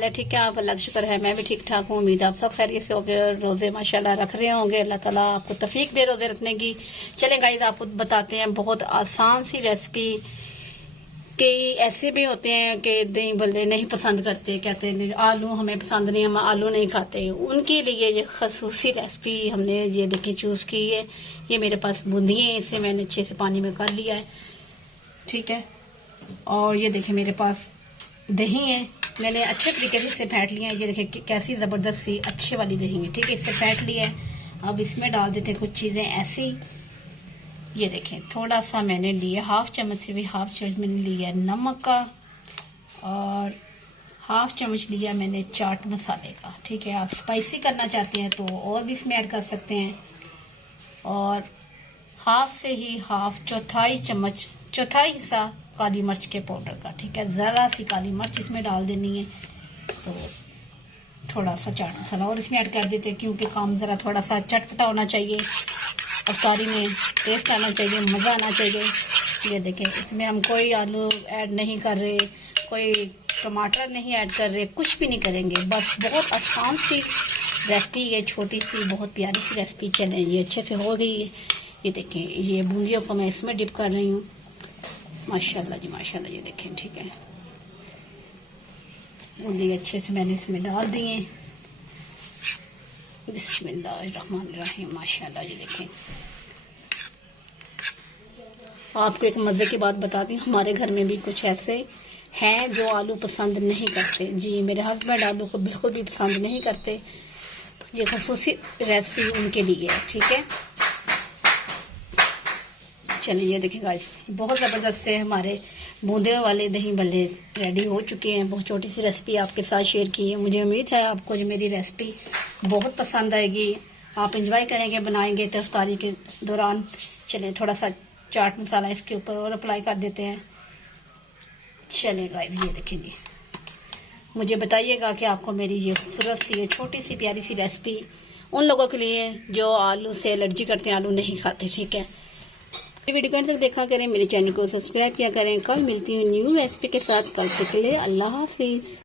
हाल है? ठीक है, आप अल्लाह का शुक्र है, मैं भी ठीक ठाक हूँ। उम्मीद आप सब खैरियत से होंगे, रोज़े माशाल्लाह रख रहे होंगे। अल्लाह ताला आपको तौफीक दे रोज़े रखने की। चलें गाइस, आपको बताते हैं बहुत आसान सी रेसिपी। कई ऐसे भी होते हैं कि दही बल्ले नहीं पसंद करते, कहते हैं आलू हमें पसंद नहीं, हम आलू नहीं खाते। उनके लिए ये खसूसी रेसिपी हमने ये देखिए चूज़ की है। ये मेरे पास बूंदी है, इसे मैंने अच्छे से पानी में कर लिया है, ठीक है। और ये देखिए मेरे पास दही है, मैंने अच्छे तरीके से इसे फेंट लिया है। ये देखिए कैसी ज़बरदस्त सी अच्छी वाली दही है, ठीक है। इससे फेंट लिया है। अब इसमें डाल देते हैं कुछ चीज़ें ऐसी। ये देखें थोड़ा सा मैंने लिया, हाफ चम्मच से भी हाफ चम्मच मैंने लिया नमक का, और हाफ चम्मच लिया मैंने चाट मसाले का, ठीक है। आप स्पाइसी करना चाहते हैं तो और भी इसमें ऐड कर सकते हैं। और हाफ से ही हाफ चौथाई हिस्सा काली मिर्च के पाउडर का, ठीक है। ज़रा सी काली मिर्च इसमें डाल देनी है। तो थोड़ा सा चाट मसाला और इसमें ऐड कर देते हैं, क्योंकि काम ज़रा थोड़ा सा चटपटा होना चाहिए, अफ्तारी में टेस्ट आना चाहिए, मज़ा आना चाहिए। ये देखें इसमें हम कोई आलू ऐड नहीं कर रहे, कोई टमाटर नहीं ऐड कर रहे, कुछ भी नहीं करेंगे। बस बहुत आसान सी रेसिपी, ये छोटी सी बहुत प्यारी सी रेसिपी। चलें ये अच्छे से हो गई है। ये देखें ये बूंदियों को मैं इसमें डिप कर रही हूँ। माशाल्लाह जी माशाल्लाह, ये देखें, ठीक है। बूंदी अच्छे से मैंने इसमें डाल दी हैं। बिस्मिल्लाहिर्रहमानिर्रहीम, माशाल्लाह। ये देखें आपको एक मज़े की बात बताती हूँ, हमारे घर में भी कुछ ऐसे हैं जो आलू पसंद नहीं करते। जी मेरे हस्बैंड आलू को बिल्कुल भी पसंद नहीं करते। ये खसूसी रेसिपी उनके लिए है, ठीक है। चलिए ये देखिए गाइस, बहुत ज़बरदस्त से हमारे बूंदे वाले दही बल्ले रेडी हो चुके हैं। बहुत छोटी सी रेसिपी आपके साथ शेयर की है। मुझे उम्मीद है आपको जो मेरी रेसिपी बहुत पसंद आएगी, आप इंजॉय करेंगे, बनाएंगे तो इफ्तारी के दौरान। चलिए थोड़ा सा चाट मसाला इसके ऊपर और अप्लाई कर देते हैं। चलिए गाइस ये देखेंगे, मुझे बताइएगा कि आपको मेरी ये खूबसूरत सी, ये छोटी सी प्यारी सी रेसिपी उन लोगों के लिए जो आलू से एलर्जी करते हैं, आलू नहीं खाते, ठीक है। वीडियो को तक देखा करें, मेरे चैनल को सब्सक्राइब किया करें। कल मिलती हूँ न्यू रेसिपी के साथ। कल तक के लिए अल्लाह हाफिज़।